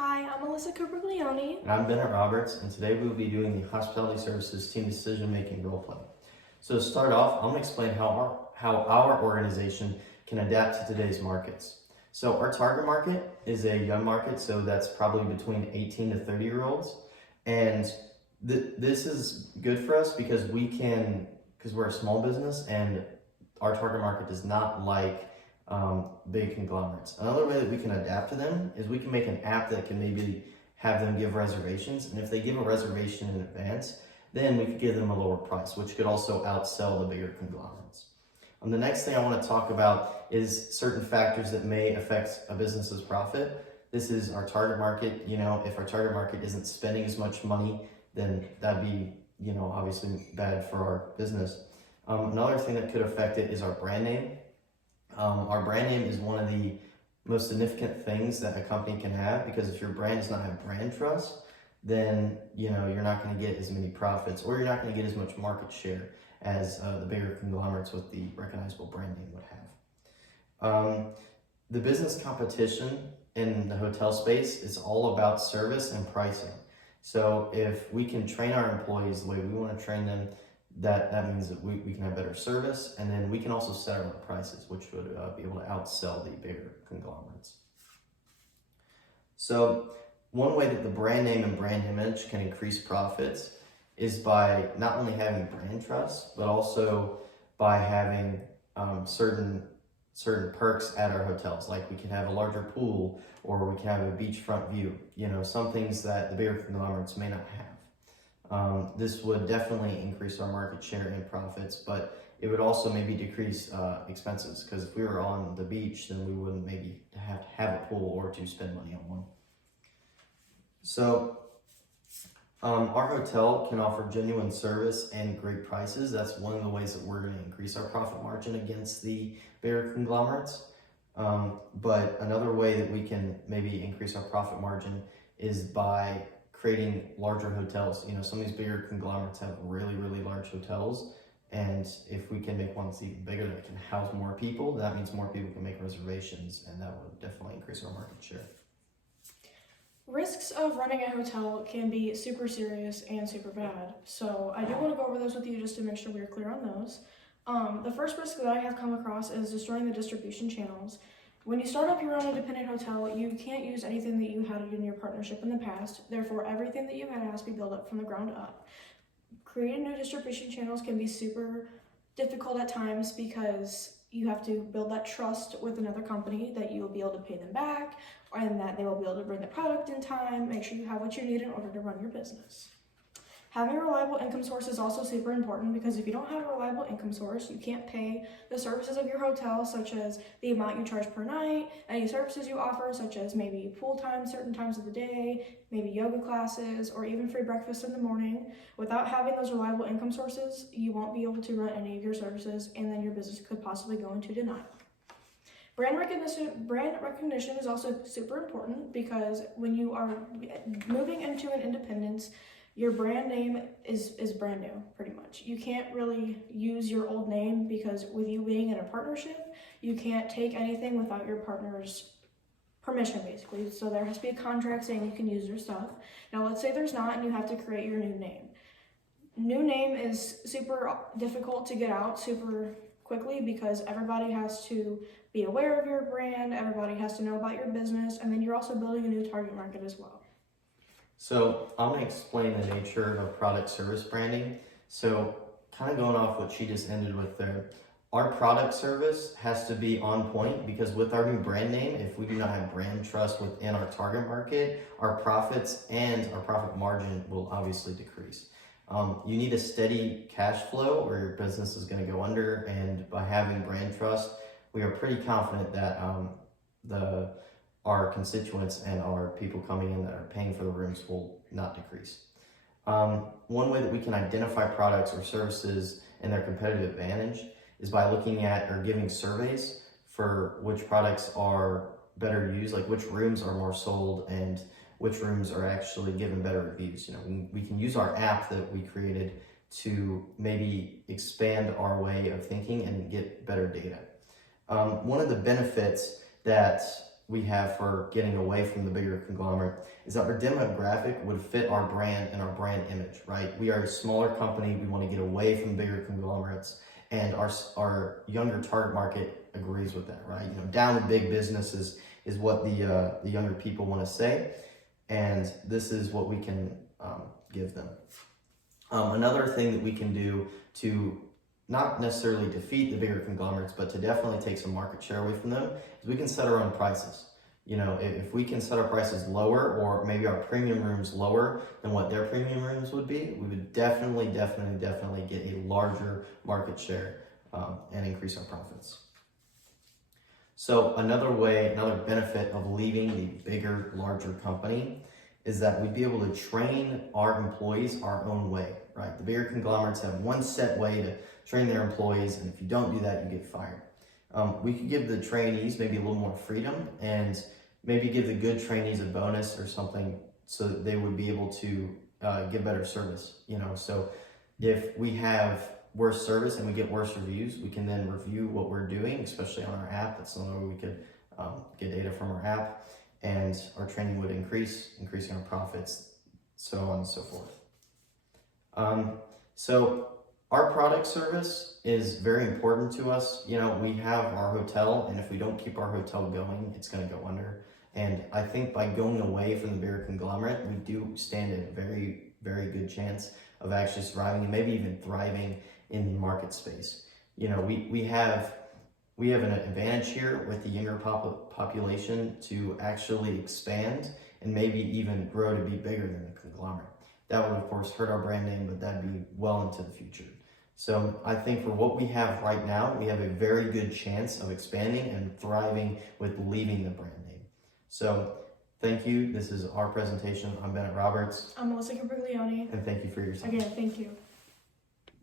Hi, I'm Alyssa Cooper-Leone. And I'm Bennett Roberts, and today we will be doing the Hospitality Services Team Decision Making Role Play. So to start off, I'm going to explain how our organization can adapt to today's markets. So our target market is a young market, so that's probably between 18 to 30 year olds. And this is good for us because because we're a small business and our target market does not like big conglomerates. Another way that we can adapt to them is we can make an app that can maybe have them give reservations, and if they give a reservation in advance, then we could give them a lower price, which could also outsell the bigger conglomerates. The next thing I want to talk about is certain factors that may affect a business's profit. This is our target market. If our target market isn't spending as much money, then that'd be, obviously bad for our business. Another thing that could affect it is our brand name. Our brand name is one of the most significant things that a company can have, because if your brand does not have brand trust, then you're not going to get as many profits, or you're not going to get as much market share as the bigger conglomerates with the recognizable brand name would have. The business competition in the hotel space is all about service and pricing. So if we can train our employees the way we want to train them, that means that we can have better service, and then we can also set our prices, which would be able to outsell the bigger conglomerates. So one way that the brand name and brand image can increase profits is by not only having brand trust, but also by having certain perks at our hotels. Like we can have a larger pool, or we can have a beachfront view, some things that the bigger conglomerates may not have. This would definitely increase our market share and profits, but it would also maybe decrease expenses, because if we were on the beach, then we wouldn't maybe have to have a pool or to spend money on one. So our hotel can offer genuine service and great prices. That's one of the ways that we're going to increase our profit margin against the bigger conglomerates. But another way that we can maybe increase our profit margin is by creating larger hotels. Some of these bigger conglomerates have really, really large hotels, and if we can make one that's even bigger that can house more people, that means more people can make reservations, and that would definitely increase our market share. Risks of running a hotel can be super serious and super bad. So I do want to go over those with you just to make sure we're clear on those. The first risk that I have come across is destroying the distribution channels. When you start up your own independent hotel, you can't use anything that you had in your partnership in the past. Therefore, everything that you had has to be built up from the ground up. Creating new distribution channels can be super difficult at times, because you have to build that trust with another company that you will be able to pay them back, and that they will be able to bring the product in time. Make sure you have what you need in order to run your business. Having a reliable income source is also super important, because if you don't have a reliable income source, you can't pay the services of your hotel, such as the amount you charge per night, any services you offer, such as maybe pool time certain times of the day, maybe yoga classes, or even free breakfast in the morning. Without having those reliable income sources, you won't be able to run any of your services, and then your business could possibly go into denial. Brand recognition is also super important, because when you are moving into an independence, your brand name is brand new, pretty much. You can't really use your old name, because with you being in a partnership, you can't take anything without your partner's permission, basically. So there has to be a contract saying you can use their stuff. Now, let's say there's not, and you have to create your new name. New name is super difficult to get out super quickly, because everybody has to be aware of your brand, everybody has to know about your business, and then you're also building a new target market as well. So I'm going to explain the nature of product service branding. So kind of going off what she just ended with there, our product service has to be on point, because with our new brand name, if we do not have brand trust within our target market, our profits and our profit margin will obviously decrease. You need a steady cash flow, or your business is going to go under, and by having brand trust, we are pretty confident that our constituents and our people coming in that are paying for the rooms will not decrease. One way that we can identify products or services and their competitive advantage is by looking at or giving surveys for which products are better used, like which rooms are more sold and which rooms are actually given better reviews. We can use our app that we created to maybe expand our way of thinking and get better data. One of the benefits that we have for getting away from the bigger conglomerate is that our demographic would fit our brand and our brand image, right? We are a smaller company. We want to get away from bigger conglomerates, and our younger target market agrees with that, right? Down with big businesses is what the younger people want to say, and this is what we can give them. Another thing that we can do to not necessarily defeat the bigger conglomerates, but to definitely take some market share away from them, is we can set our own prices. If we can set our prices lower, or maybe our premium rooms lower than what their premium rooms would be, we would definitely get a larger market share and increase our profits. So another benefit of leaving the bigger, larger company is that we'd be able to train our employees our own way, right? The bigger conglomerates have one set way to train their employees, and if you don't do that, you get fired. We could give the trainees maybe a little more freedom, and maybe give the good trainees a bonus or something so that they would be able to give better service. So if we have worse service and we get worse reviews, we can then review what we're doing, especially on our app. That's another way we could get data from our app, and our training would increasing our profits, so on and so forth. So our product service is very important to us. We have our hotel, and if we don't keep our hotel going, it's going to go under. And I think by going away from the bigger conglomerate, we do stand a very, very good chance of actually surviving and maybe even thriving in the market space. We have an advantage here with the younger population to actually expand and maybe even grow to be bigger than the conglomerate. That would, of course, hurt our brand name, but that'd be well into the future. So I think for what we have right now, we have a very good chance of expanding and thriving with leaving the brand name. So thank you. This is our presentation. I'm Bennett Roberts. I'm Melissa Capriglione. And thank you for your time. Again, thank you.